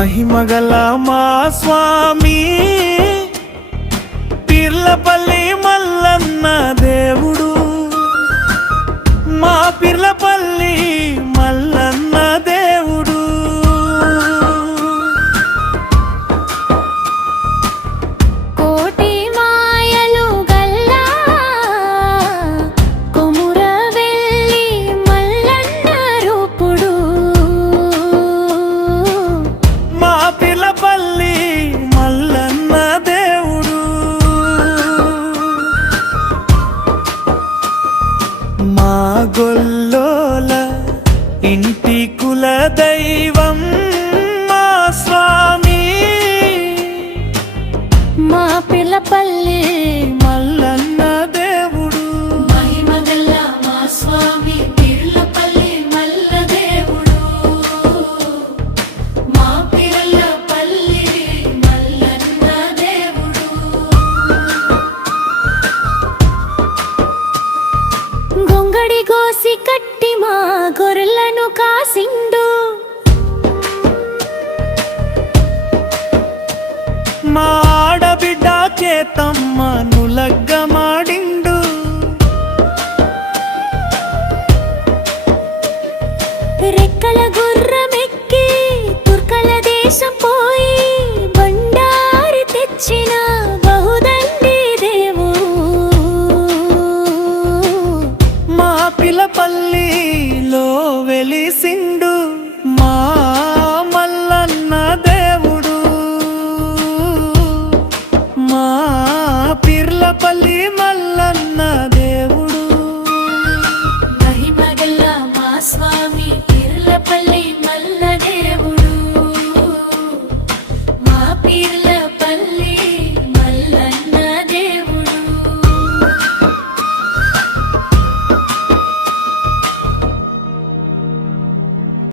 మహిమగల మా స్వామి పిర్లపల్లి మల్లన్న దేవుడు, మా పిర్లపల్లి మల్లన్న దేవుడు. కోటి మాయలు గల్లా కొమురవెల్లి మల్లన్న రూపుడు, మా పిర్లపల్లి మల్లన్న దేవుడు. మా గొల్లోల ఇంటి కుల దైవం మా స్వామి, మా పిల్లపల్లి మల్లన్న దేవుడు. మహిమగల్ల మా స్వామి పిర్లపల్లి మల్ల దేవుడు, మా పిర్లపల్లి మల్లన్న దేవుడు. గొంగడి గోసి కట్టి మా గొర్రెలను కాసిండు, మా ఆడబిడ్డ చేతమ్మను